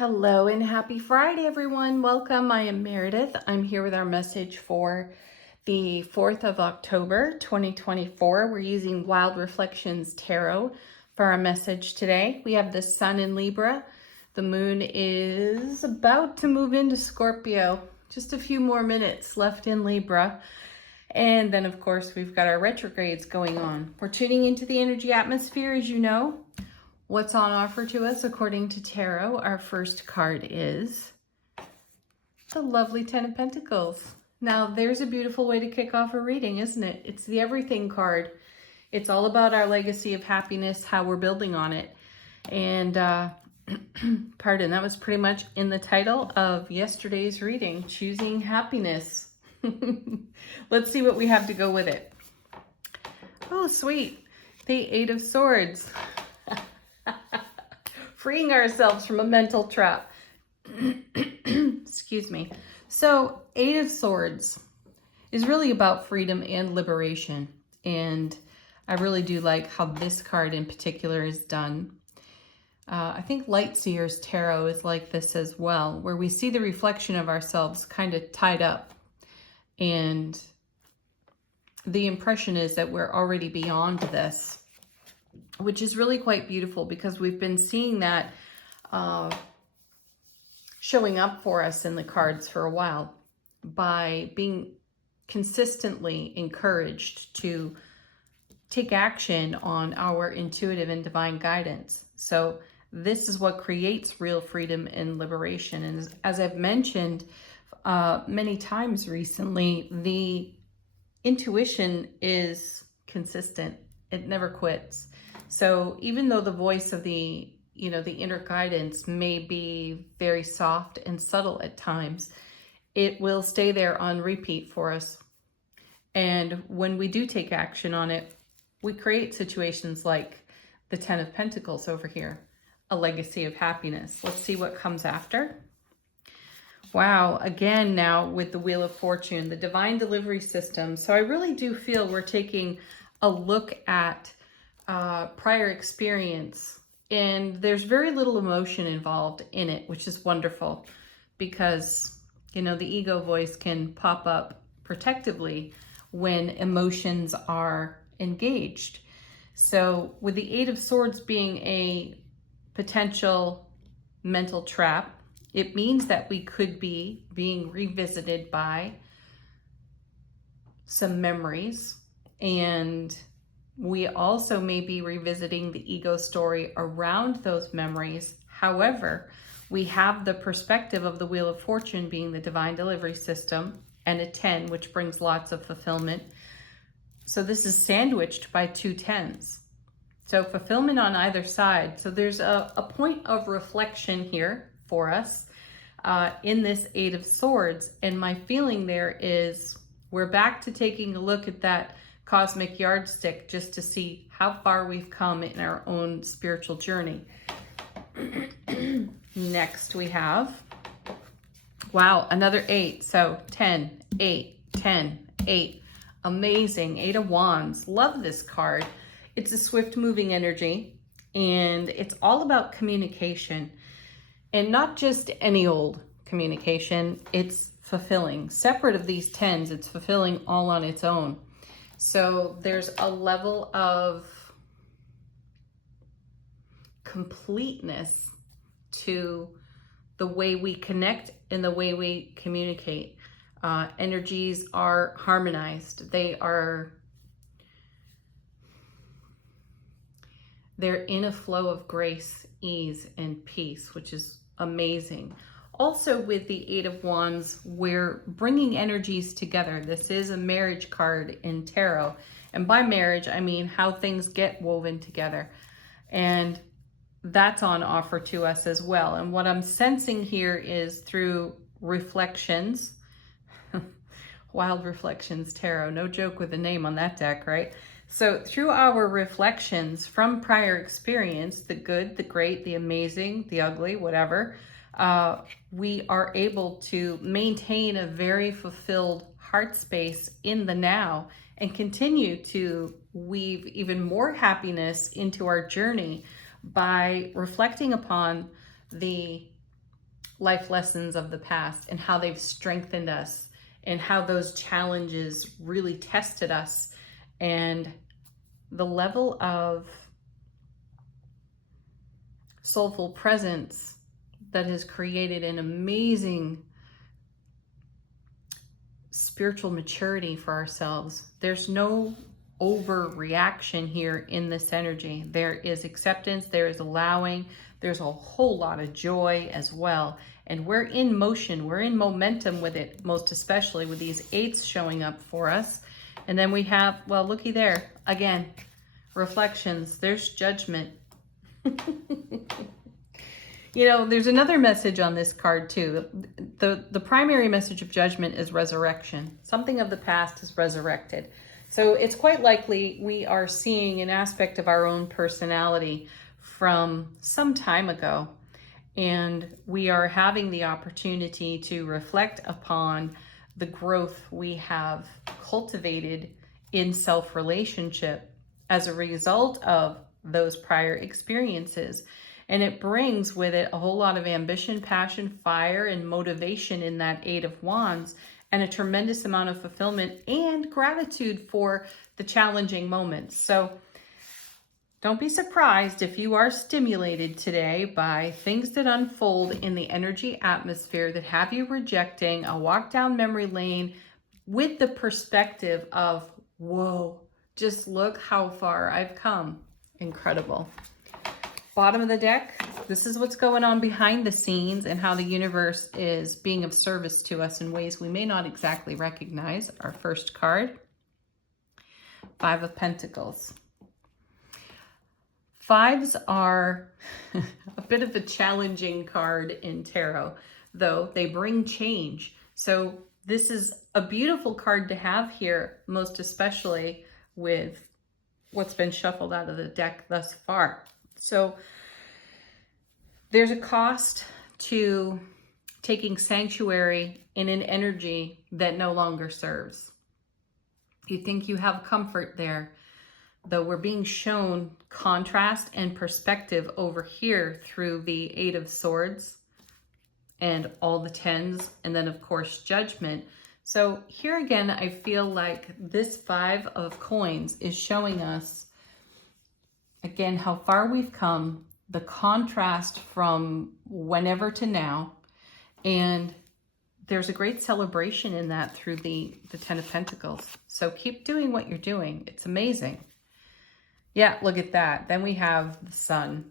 Hello and happy Friday, everyone. Welcome. I am Meredith. I'm here with our message for the 4th of October, 2024. We're using Wild Reflections Tarot for our message today. We have the Sun in Libra. The moon is about to move into Scorpio. Just a few more minutes left in Libra. And then, of course, we've got our retrogrades going on. We're tuning into the energy atmosphere, as you know. What's on offer to us according to tarot? Our first card is the lovely Ten of Pentacles. Now, there's a beautiful way to kick off a reading, isn't it? It's the everything card. It's all about our legacy of happiness, how we're building on it. And, pardon, that was pretty much in the title of yesterday's reading, Choosing Happiness. Let's see what we have to go with it. Oh, sweet. The Eight of Swords. Freeing ourselves from a mental trap. Excuse me. So, Eight of Swords is really about freedom and liberation. And I really do like how this card in particular is done. I think Lightseer's Tarot is like this as well, where we see the reflection of ourselves kind of tied up. And the impression is that we're already beyond this, which is really quite beautiful because we've been seeing that showing up for us in the cards for a while by being consistently encouraged to take action on our intuitive and divine guidance. So this is what creates real freedom and liberation. And as I've mentioned many times recently, the intuition is consistent. It never quits. So even though the voice of the inner guidance may be very soft and subtle at times, it will stay there on repeat for us. And when we do take action on it, we create situations like the Ten of Pentacles over here, a legacy of happiness. Let's see what comes after. Wow, again now with the Wheel of Fortune, the divine delivery system. So I really do feel we're taking a look at prior experience, and there's very little emotion involved in it, which is wonderful because, the ego voice can pop up protectively when emotions are engaged. So with the Eight of Swords being a potential mental trap, it means that we could be being revisited by some memories, and we also may be revisiting the ego story around those memories. However, we have the perspective of the Wheel of Fortune being the divine delivery system and a 10, which brings lots of fulfillment. So this is sandwiched by two 10s. So fulfillment on either side. So there's a point of reflection here for us in this Eight of Swords. And my feeling there is we're back to taking a look at that cosmic yardstick just to see how far we've come in our own spiritual journey. Next we have, wow, another 8. So 10, 8, 10, 8. Amazing. 8 of Wands. Love this card. It's a swift moving energy, and it's all about communication, and not just any old communication. It's fulfilling. Separate of these 10s, it's fulfilling all on its own. So there's a level of completeness to the way we connect and the way we communicate. Energies are harmonized. They're in a flow of grace, ease, and peace, which is amazing. Also with the Eight of Wands, we're bringing energies together. This is a marriage card in tarot. And by marriage, I mean how things get woven together. And that's on offer to us as well. And what I'm sensing here is through reflections, Wild Reflections Tarot, no joke with the name on that deck, right? So through our reflections from prior experience, the good, the great, the amazing, the ugly, whatever, we are able to maintain a very fulfilled heart space in the now and continue to weave even more happiness into our journey by reflecting upon the life lessons of the past and how they've strengthened us and how those challenges really tested us, and the level of soulful presence that has created an amazing spiritual maturity for ourselves. There's no overreaction here in this energy. There is acceptance, there is allowing, there's a whole lot of joy as well. And we're in motion, we're in momentum with it, most especially with these eights showing up for us. And then we have, well, looky there, again, reflections, there's judgment. You know, there's another message on this card too. The primary message of judgment is resurrection. Something of the past is resurrected. So it's quite likely we are seeing an aspect of our own personality from some time ago. And we are having the opportunity to reflect upon the growth we have cultivated in self-relationship as a result of those prior experiences. And it brings with it a whole lot of ambition, passion, fire, and motivation in that Eight of Wands, and a tremendous amount of fulfillment and gratitude for the challenging moments. So don't be surprised if you are stimulated today by things that unfold in the energy atmosphere that have you rejecting a walk down memory lane with the perspective of, whoa, just look how far I've come. Incredible. Bottom of the deck, this is what's going on behind the scenes and how the universe is being of service to us in ways we may not exactly recognize. Our first card, Five of Pentacles. Fives are a bit of a challenging card in tarot, though they bring change. So this is a beautiful card to have here, most especially with what's been shuffled out of the deck thus far. So there's a cost to taking sanctuary in an energy that no longer serves. You think you have comfort there, though we're being shown contrast and perspective over here through the Eight of Swords and all the tens, and then of course judgment. So here again, I feel like this Five of Coins is showing us again how far we've come, the contrast from whenever to now, and there's a great celebration in that through the Ten of Pentacles. So keep doing what you're doing. It's amazing. Yeah, look at that. Then we have the Sun.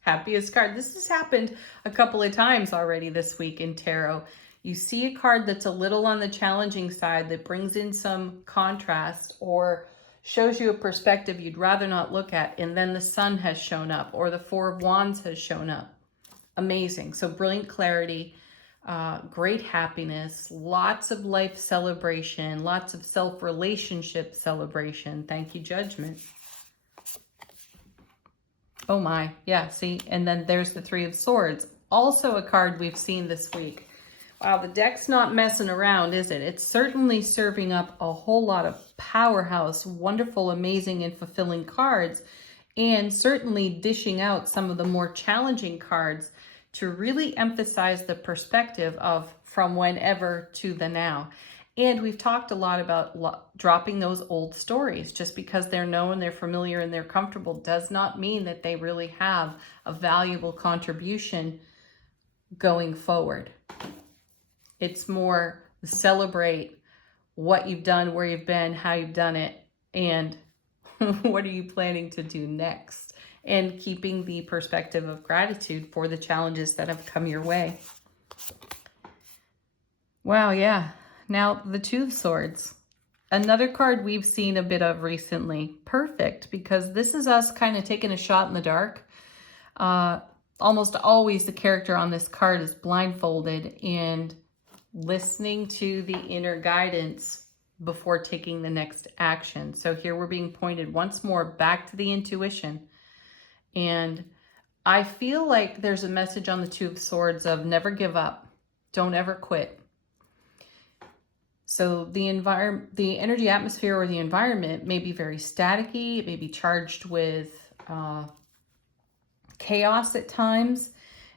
Happiest card. This has happened a couple of times already this week in tarot. You see a card that's a little on the challenging side that brings in some contrast or shows you a perspective you'd rather not look at, and then the Sun has shown up, or the Four of Wands has shown up. Amazing. So brilliant clarity, great happiness, lots of life celebration, lots of self-relationship celebration. Thank you, Judgment. Oh my, yeah, see, and then there's the Three of Swords, also a card we've seen this week. Wow, the deck's not messing around, is it? It's certainly serving up a whole lot of powerhouse, wonderful, amazing, and fulfilling cards, and certainly dishing out some of the more challenging cards to really emphasize the perspective of from whenever to the now. And we've talked a lot about dropping those old stories. Just because they're known, they're familiar, and they're comfortable does not mean that they really have a valuable contribution going forward. It's more celebrate what you've done, where you've been, how you've done it, and what are you planning to do next? And keeping the perspective of gratitude for the challenges that have come your way. Wow, yeah. Now, the Two of Swords. Another card we've seen a bit of recently. Perfect, because this is us kind of taking a shot in the dark. Almost always the character on this card is blindfolded and listening to the inner guidance before taking the next action. So here we're being pointed once more back to the intuition. And I feel like there's a message on the Two of Swords of never give up. Don't ever quit. So the energy atmosphere or the environment may be very staticky. It may be charged with chaos at times.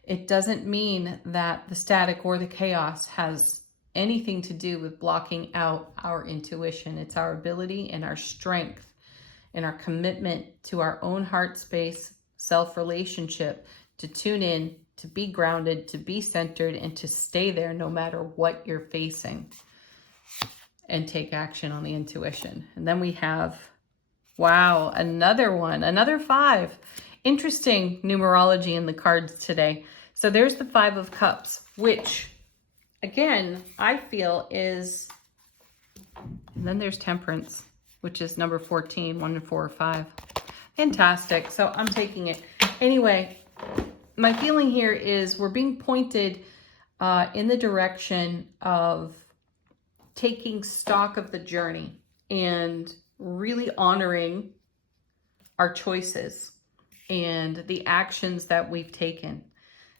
It doesn't mean that the static or the chaos has anything to do with blocking out our intuition. It's our ability and our strength and our commitment to our own heart space, self-relationship, to tune in, to be grounded, to be centered, and to stay there no matter what you're facing, and take action on the intuition. And then we have, wow, another one, another 5. Interesting numerology in the cards today. So there's the 5 of Cups, which again, I feel is, and then there's Temperance, which is number 14, 1 and 4 or 5. Fantastic. So I'm taking it. Anyway, my feeling here is we're being pointed in the direction of taking stock of the journey and really honoring our choices and the actions that we've taken.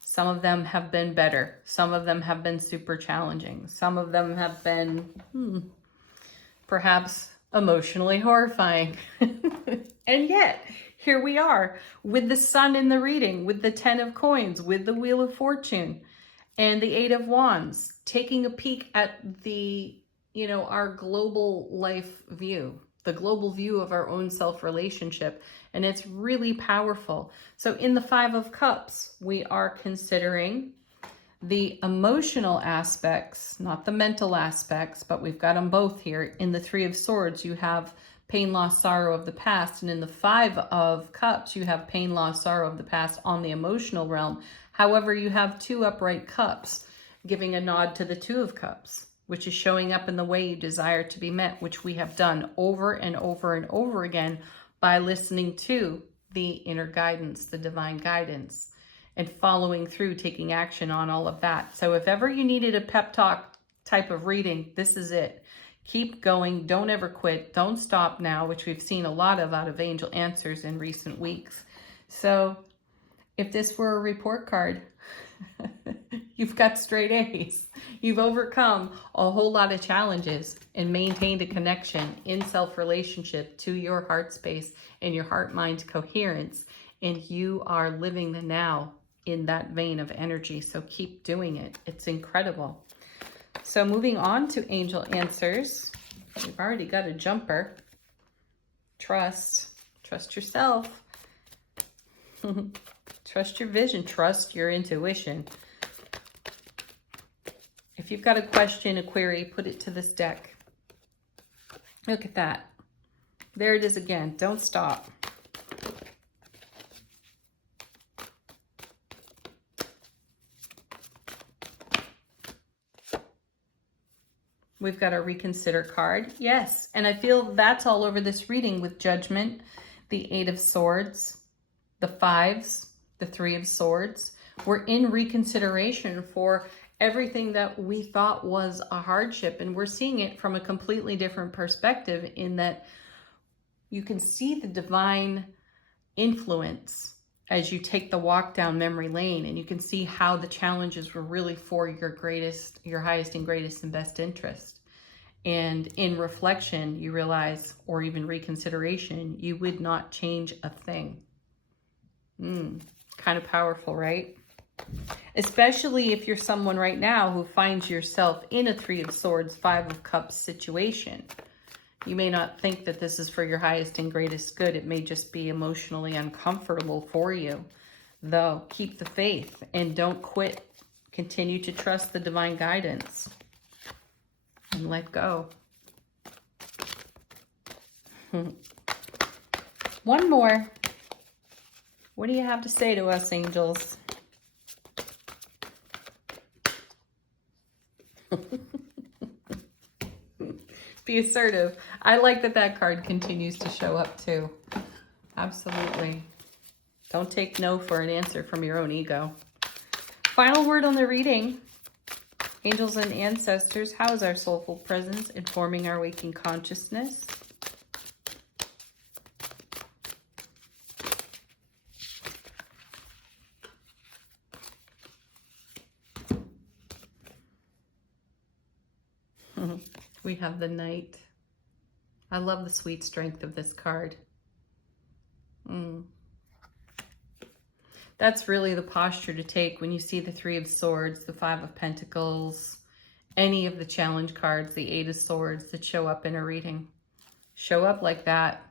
Some of them have been better. Some of them have been super challenging. Some of them have been perhaps emotionally horrifying. And yet, here we are with the Sun in the reading, with the 10 of Coins, with the Wheel of Fortune, and the 8 of Wands, taking a peek at the, our global life view, the global view of our own self-relationship. And it's really powerful. So in the 5 of Cups, we are considering the emotional aspects, not the mental aspects, but we've got them both here. In the 3 of Swords, you have pain, loss, sorrow of the past. And in the 5 of Cups, you have pain, loss, sorrow of the past on the emotional realm. However, you have 2 upright cups, giving a nod to the 2 of Cups, which is showing up in the way you desire to be met, which we have done over and over and over again by listening to the inner guidance, the divine guidance, and following through, taking action on all of that. So if ever you needed a pep talk type of reading, this is it. Keep going. Don't ever quit. Don't stop now, which we've seen a lot of out of Angel Answers in recent weeks. So if this were a report card, you've got straight A's. You've overcome a whole lot of challenges and maintained a connection in self-relationship to your heart space and your heart-mind coherence. And you are living the now in that vein of energy. So keep doing it. It's incredible. So moving on to Angel Answers. We've already got a jumper. Trust yourself. Trust your vision. Trust your intuition. If you've got a question, a query, put it to this deck. Look at that. There it is again. Don't stop. We've got a reconsider card. Yes, and I feel that's all over this reading with Judgment, the 8 of Swords, the 5s, the 3 of Swords. We're in reconsideration for everything that we thought was a hardship, and we're seeing it from a completely different perspective in that you can see the divine influence as you take the walk down memory lane, and you can see how the challenges were really for your highest and greatest and best interest. And in reflection, you realize, or even reconsideration, you would not change a thing. Kind of powerful, right? Especially if you're someone right now who finds yourself in a 3 of Swords, 5 of Cups situation. You may not think that this is for your highest and greatest good. It may just be emotionally uncomfortable for you. Though, keep the faith and don't quit. Continue to trust the divine guidance and let go. One more. What do you have to say to us, angels? Be assertive. I like that card continues to show up too. Absolutely. Don't take no for an answer from your own ego. Final word on the reading. Angels and ancestors, how is our soulful presence informing our waking consciousness? We have the Knight. I love the sweet strength of this card. That's really the posture to take when you see the Three of Swords, the Five of Pentacles, any of the challenge cards, the Eight of Swords that show up in a reading. Show up like that.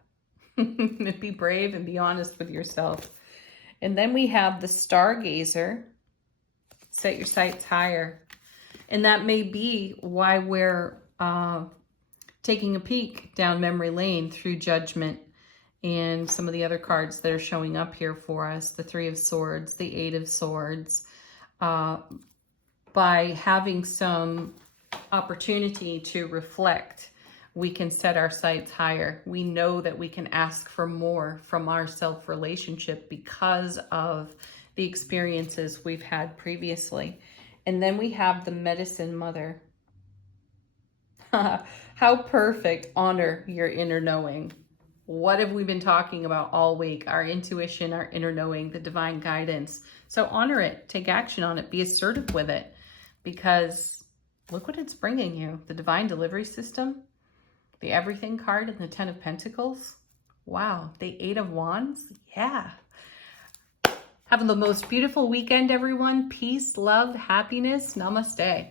And be brave and be honest with yourself. And then we have the Stargazer. Set your sights higher. And that may be why we're taking a peek down memory lane through Judgment and some of the other cards that are showing up here for us. The Three of Swords, the Eight of Swords. By having some opportunity to reflect, we can set our sights higher. We know that we can ask for more from our self-relationship because of the experiences we've had previously. And then we have the Medicine Mother. How perfect. Honor your inner knowing. What have we been talking about all week? Our intuition, our inner knowing, the divine guidance. So honor it. Take action on it. Be assertive with it. Because look what it's bringing you. The Divine Delivery System. The Everything card and the Ten of Pentacles. Wow. The Eight of Wands. Yeah. Have the most beautiful weekend, everyone. Peace, love, happiness. Namaste.